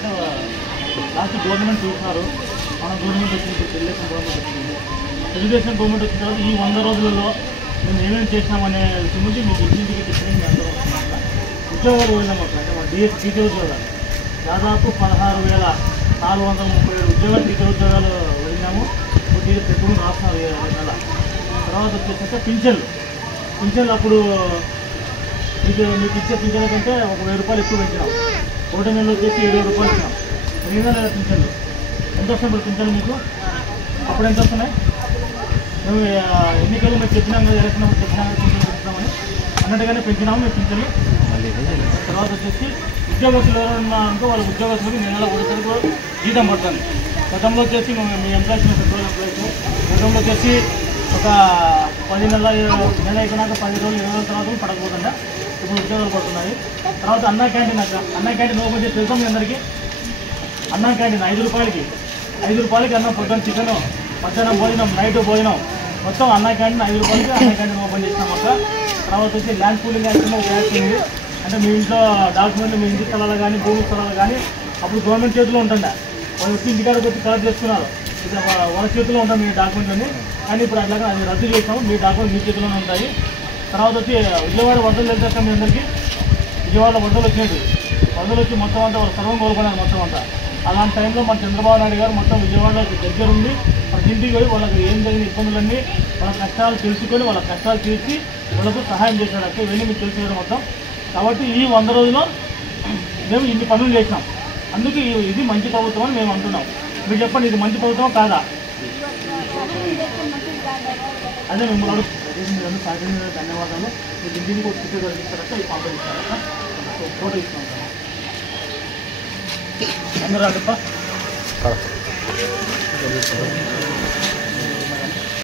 అంటే last government చూస్తున్నారు, మన గవర్నమెంట్ వచ్చింది, తెలుగుదేశం గవర్నమెంట్ వచ్చింది. తెలుగుదేశం గవర్నమెంట్ వచ్చిన తర్వాత ఈ 100 రోజులలో మేము ఏమేమి చేసినామనే విషయం గురించి మీకు ఇంటింటికి చెప్పడానికి అందరూ వస్తున్నాం. ఉద్యోగాలు వెళ్ళాము. అంటే మా డిఎస్ టీచర్ ఉద్యోగాలు దాదాపు 16,437 ఉద్యోగాలు టీచర్ ఉద్యోగాలు వెళ్ళినాము. టీచర్ పెట్టుకుని రాస్తున్నారు నెల. తర్వాత వచ్చేసరికి పింఛన్లు అప్పుడు మీకు ఇచ్చే పింఛన్ల కంటే ఒక 1000 రూపాయలు ఎక్కువ పెంచినాం. 1 నెలలో వచ్చేసి 7,000 రూపాయలు ఇచ్చినాం. పెరిగిందా లేదా పింఛన్లు? ఎంత వస్తున్నాయి ఇప్పుడు పింఛన్లు మీకు? అప్పుడు ఎంత వస్తున్నాయి? మేము ఎన్నికలు మేము చెప్పినాం కదా, ఎలక్షన్ చెప్పినాం కదా పింఛన్లు పెంచుతామని అన్నట్టుగానే పెంచినాము మేము పింఛన్లు. తర్వాత వచ్చేసి ఉద్యోగస్తులు ఎవరన్నా అనుకో వాళ్ళ ఉద్యోగస్తులకి నెల 1 తారీఖు జీతం పడుతుంది. గతంలో వచ్చేసి మీ ఎంప్లాయీస్ పెట్రోల్ ఎంప్లాయీస్ గతంలో వచ్చేసి ఒక 10 నెల అయిపోయినాక 10 రోజులు 20 రోజుల తర్వాత పడకపోతుందా ఇప్పుడు ఉద్యోగాలు పడుతున్నాయి. తర్వాత అన్నా క్యాంటీన్ ఓపెన్ చేసి తెలుసాం మీ అందరికీ. అన్నా క్యాంటీన్ 5 రూపాయలకి అన్నం, పొద్దున్న చికెన్, మధ్యాహ్నం భోజనం, నైట్ భోజనం మొత్తం అన్నా క్యాంటీన్ 5 రూపాయలకి అన్నా క్యాంటీన్ ఓపెన్ చేసినాం అక్క. తర్వాత వచ్చి ల్యాండ్ పూలింగ్ యాక్ట్ ఒక యాక్ట్ ఉంది. అంటే మీ ఇంట్లో డాక్యుమెంట్లు, మీ ఇంటి స్థలాలు కానీ భూమి స్థలాలు కానీ అప్పుడు గవర్నమెంట్ చేతిలో ఉంటుందా, వాళ్ళు వచ్చి ఇంటికాడికి వచ్చి కలెక్ట్ చేసుకున్నారు. ఇది వాళ్ళ చేతిలో ఉంటుంది మీ డాక్యుమెంట్లన్నీ. కానీ ఇప్పుడు అట్లాగా అది రద్దు చేసాము, మీ డాక్యుమెంట్ మీ చేతిలోనే ఉంటాయి. తర్వాత వచ్చి విజయవాడ వరదలు తెలుసా మీ అందరికీ? విజయవాడలో వరదలు వచ్చినట్టు వరదలు వచ్చి మొత్తం అంతా వాళ్ళు సర్వం కోల్పోయినారు మొత్తం అంతా. అలాంటి టైంలో మన చంద్రబాబు నాయుడు గారు మొత్తం విజయవాడలో దగ్గరుండి ప్రతి ఇంటికి పోయి వాళ్ళకి ఏం జరిగిన ఇబ్బందులన్నీ వాళ్ళ కష్టాలు తెలుసుకొని వాళ్ళ కష్టాలు తీర్చి వాళ్ళకు సహాయం చేశారు. అక్కడ ఇవన్నీ మీకు తెలుసు కదా మొత్తం. కాబట్టి ఈ 100 రోజుల్లో మేము ఇన్ని పనులు చేసినాం. అందుకే ఇది మంచి ప్రభుత్వం అని మేము అంటున్నాం. మీరు చెప్పండి, ఇది మంచి ప్రభుత్వం కాదా? అదే మేము మీరు సహకరించిన ధన్యవాదాలు. మీకు ఇంటికి ఒక టికెట్ ఇస్తారట, ఈ పంప ఇస్తారట, ఫోటో ఇస్తాం సార్. అందరూ అడుగుతా